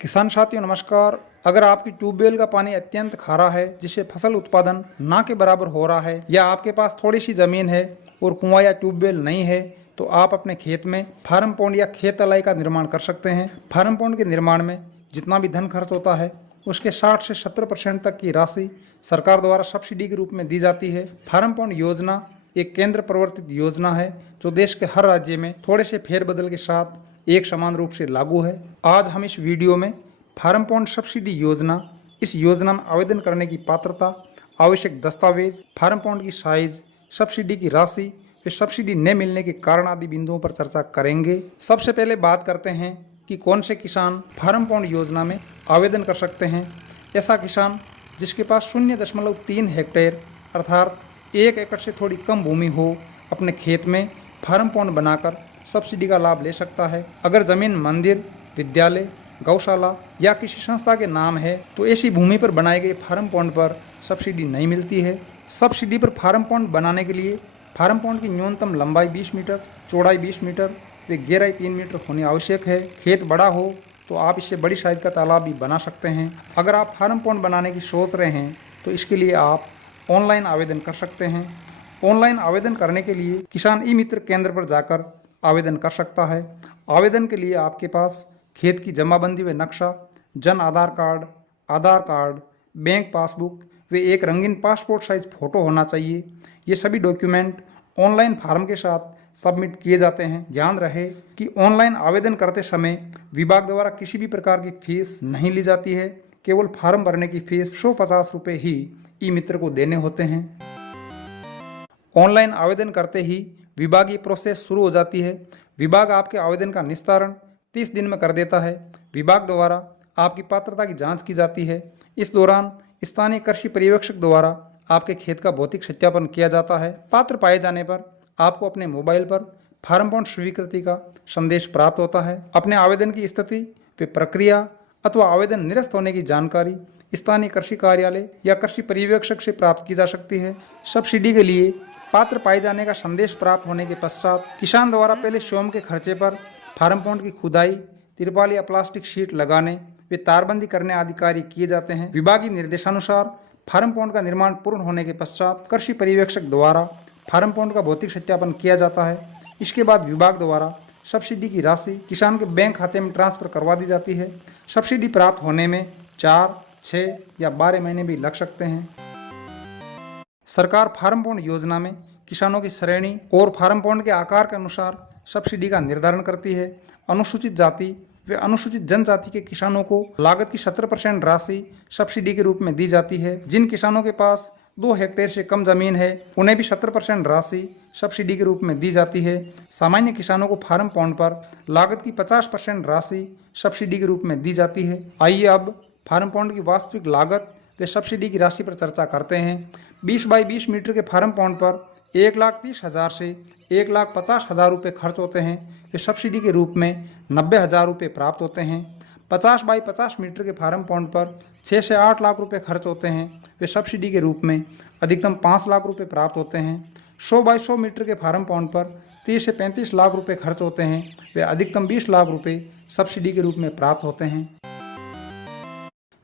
किसान साथियों नमस्कार। अगर आपकी ट्यूबवेल का पानी अत्यंत खारा है जिससे फसल उत्पादन ना के बराबर हो रहा है, या आपके पास थोड़ी सी जमीन है और कुआं या ट्यूबवेल नहीं है, तो आप अपने खेत में फार्म पॉन्ड या खेत तलाई का निर्माण कर सकते हैं। फार्म पॉन्ड के निर्माण में जितना भी धन खर्च होता है उसके 60 से 70% तक की राशि सरकार द्वारा सब्सिडी के रूप में दी जाती है। फार्म पॉन्ड योजना एक केंद्र प्रवर्तित योजना है जो देश के हर राज्य में थोड़े से फेरबदल के साथ एक समान रूप से लागू है। आज हम इस वीडियो में फार्म पॉन्ड सब्सिडी योजना, इस योजना में आवेदन करने की पात्रता, आवश्यक दस्तावेज, फार्म पॉन्ड की साइज, सब्सिडी की राशि व सब्सिडी न मिलने के कारण आदि बिंदुओं पर चर्चा करेंगे। सबसे पहले बात करते हैं कि कौन से किसान फार्म पॉन्ड योजना में आवेदन कर सकते हैं। ऐसा किसान जिसके पास 0.3 हेक्टेयर अर्थात 1 एकड़ से थोड़ी कम भूमि हो, अपने खेत में फार्म पॉन्ड बनाकर सब्सिडी का लाभ ले सकता है। अगर जमीन मंदिर, विद्यालय, गौशाला या किसी संस्था के नाम है तो ऐसी भूमि पर बनाए गए फार्म पॉन्ड पर सब्सिडी नहीं मिलती है। सब्सिडी पर फार्म पॉन्ड बनाने के लिए फार्म पॉन्ड की न्यूनतम लंबाई 20 मीटर, चौड़ाई 20 मीटर व गहराई 3 मीटर होनी आवश्यक है। खेत बड़ा हो तो आप इससे बड़ी साइज का तालाब भी बना सकते हैं। अगर आप फार्म पॉन्ड बनाने की सोच रहे हैं तो इसके लिए आप ऑनलाइन आवेदन कर सकते हैं। ऑनलाइन आवेदन करने के लिए किसान ई मित्र केंद्र पर जाकर आवेदन कर सकता है। आवेदन के लिए आपके पास खेत की जमाबंदी व नक्शा, Jan Aadhaar card, bank passbook व एक रंगीन पासपोर्ट साइज फोटो होना चाहिए। ये सभी डॉक्यूमेंट ऑनलाइन फार्म के साथ सबमिट किए जाते हैं। ध्यान रहे कि ऑनलाइन आवेदन करते समय विभाग द्वारा किसी भी प्रकार की फीस नहीं ली जाती है। केवल फार्म भरने की फीस 150 रुपये ही ई मित्र को देने होते हैं। ऑनलाइन आवेदन करते ही विभागीय प्रोसेस शुरू हो जाती है। विभाग आपके आवेदन का निस्तारण 30 दिन में कर देता है। विभाग द्वारा आपकी पात्रता की जांच की जाती है। इस दौरान स्थानीय कृषि पर्यवेक्षक द्वारा आपके खेत का भौतिक सत्यापन किया जाता है। पात्र पाए जाने पर आपको अपने मोबाइल पर फार्म पॉन्ड स्वीकृति का संदेश प्राप्त होता है। अपने आवेदन की स्थिति व प्रक्रिया अथवा आवेदन निरस्त होने की जानकारी स्थानीय कृषि कार्यालय या कृषि पर्यवेक्षक से प्राप्त की जा सकती है। सब्सिडी के लिए पात्र पाए जाने का संदेश प्राप्त होने के पश्चात किसान द्वारा पहले स्वयं के खर्चे पर फार्म पॉन्ड की खुदाई, तिरपाल या प्लास्टिक शीट लगाने व तारबंदी करने आदि कार्य किए जाते हैं। विभागीय निर्देशानुसार फार्म पॉन्ड का निर्माण पूर्ण होने के पश्चात कृषि पर्यवेक्षक द्वारा फार्म पॉन्ड का भौतिक सत्यापन किया जाता है। इसके बाद विभाग द्वारा सब्सिडी की राशि किसान के बैंक खाते में ट्रांसफर करवा दी जाती है। सब्सिडी प्राप्त होने में 4, 6 या 12 महीने भी लग सकते हैं। सरकार फार्म पॉन्ड योजना में किसानों की श्रेणी और फार्म पॉन्ड के आकार के अनुसार सब्सिडी का निर्धारण करती है। अनुसूचित जाति व अनुसूचित जनजाति के किसानों को लागत की 70% राशि सब्सिडी के रूप में दी जाती है। जिन किसानों के पास 2 हेक्टेयर से कम जमीन है उन्हें भी 70% राशि सब्सिडी के रूप में दी जाती है। सामान्य किसानों को फार्म पॉन्ड पर लागत की 50% राशि सब्सिडी के रूप में दी जाती है। आइए अब फार्म पॉन्ड की वास्तविक लागत व सब्सिडी की राशि पर चर्चा करते हैं। 20 बाई 20 मीटर के फार्म पॉन्ड पर 1,30,000 से 1,50,000 रुपये खर्च होते हैं। वे सब्सिडी के रूप में 90,000 रुपये प्राप्त होते हैं। 50 बाई 50 मीटर के फार्म पॉन्ड पर 6 से 8 लाख रुपये खर्च होते हैं। वे सब्सिडी के रूप में अधिकतम 5 लाख रुपये प्राप्त होते हैं। 100 बाई 100 मीटर के फार्म पॉन्ड पर 30 से 35 लाख रुपये खर्च होते हैं। वे अधिकतम 20 लाख रुपये सब्सिडी के रूप में प्राप्त होते हैं।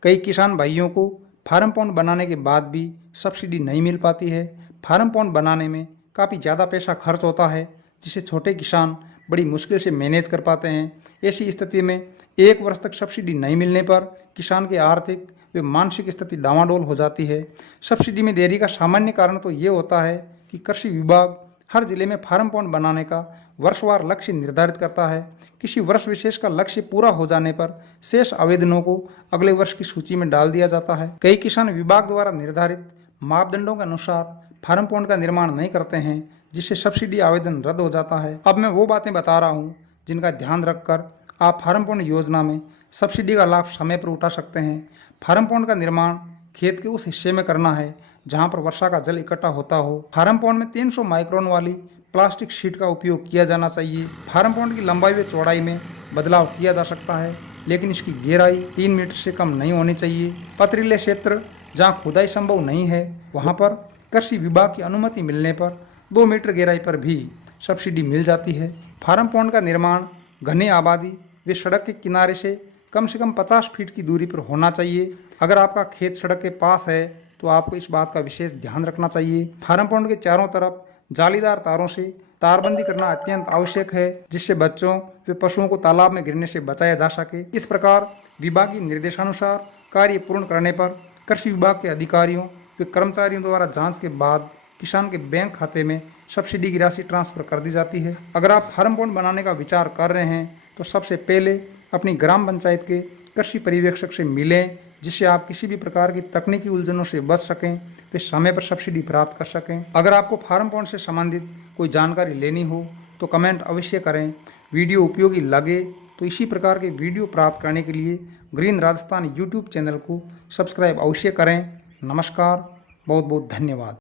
कई किसान भाइयों को फार्म पॉन्ड बनाने के बाद भी सब्सिडी नहीं मिल पाती है। फार्म पॉन्ड बनाने में काफ़ी ज़्यादा पैसा खर्च होता है जिसे छोटे किसान बड़ी मुश्किल से मैनेज कर पाते हैं। ऐसी स्थिति में 1 वर्ष तक सब्सिडी नहीं मिलने पर किसान की आर्थिक व मानसिक स्थिति डामाडोल हो जाती है। सब्सिडी में देरी का सामान्य कारण तो ये होता है कि कृषि विभाग हर जिले में फार्म पॉन्ड बनाने का वर्षवार लक्ष्य निर्धारित करता है। किसी वर्ष विशेष का लक्ष्य पूरा हो जाने पर शेष आवेदनों को अगले वर्ष की सूची में डाल दिया जाता है। कई किसान विभाग द्वारा निर्धारित मापदंडों के अनुसार फार्म पॉन्ड का निर्माण नहीं करते हैं जिससे सब्सिडी आवेदन रद्द हो जाता है। अब मैं वो बातें बता रहा हूँ जिनका ध्यान रखकर आप फार्म पॉन्ड योजना में सब्सिडी का लाभ समय पर उठा सकते हैं। फार्म पॉन्ड का निर्माण खेत के उस हिस्से में करना है जहाँ पर वर्षा का जल इकट्ठा होता हो। फार्म पॉन्ड में 300 माइक्रोन वाली प्लास्टिक शीट का उपयोग किया जाना चाहिए। फार्म पॉन्ड की लंबाई व चौड़ाई में बदलाव किया जा सकता है लेकिन इसकी गहराई 3 मीटर से कम नहीं होनी चाहिए। पथरीले क्षेत्र जहाँ खुदाई संभव नहीं है वहाँ पर कृषि विभाग की अनुमति मिलने पर 2 मीटर गहराई पर भी सब्सिडी मिल जाती है। फार्म पॉन्ड का निर्माण घनी आबादी व सड़क के किनारे से कम से कम 50 फीट की दूरी पर होना चाहिए। अगर आपका खेत सड़क के पास है तो आपको इस बात का विशेष ध्यान रखना चाहिए। फार्म पॉन्ड के चारों तरफ जालीदार तारों से तारबंदी करना अत्यंत आवश्यक है, जिससे बच्चों व पशुओं को तालाब में गिरने से बचाया जा सके। इस प्रकार विभागीय निर्देशानुसार कार्य पूर्ण करने पर कृषि विभाग के अधिकारियों व कर्मचारियों द्वारा जांच के बाद किसान के बैंक खाते में सब्सिडी की राशि ट्रांसफर कर दी जाती है। अगर आप फार्म पॉन्ड बनाने का विचार कर रहे हैं तो सबसे पहले अपनी ग्राम पंचायत के कृषि पर्यवेक्षक से मिलें, जिससे आप किसी भी प्रकार की तकनीकी उलझनों से बच सकें, वे समय पर सब्सिडी प्राप्त कर सकें। अगर आपको फार्म पॉन्ड से संबंधित कोई जानकारी लेनी हो तो कमेंट अवश्य करें। वीडियो उपयोगी लगे तो इसी प्रकार के वीडियो प्राप्त करने के लिए ग्रीन राजस्थान यूट्यूब चैनल को सब्सक्राइब अवश्य करें। नमस्कार, बहुत बहुत धन्यवाद।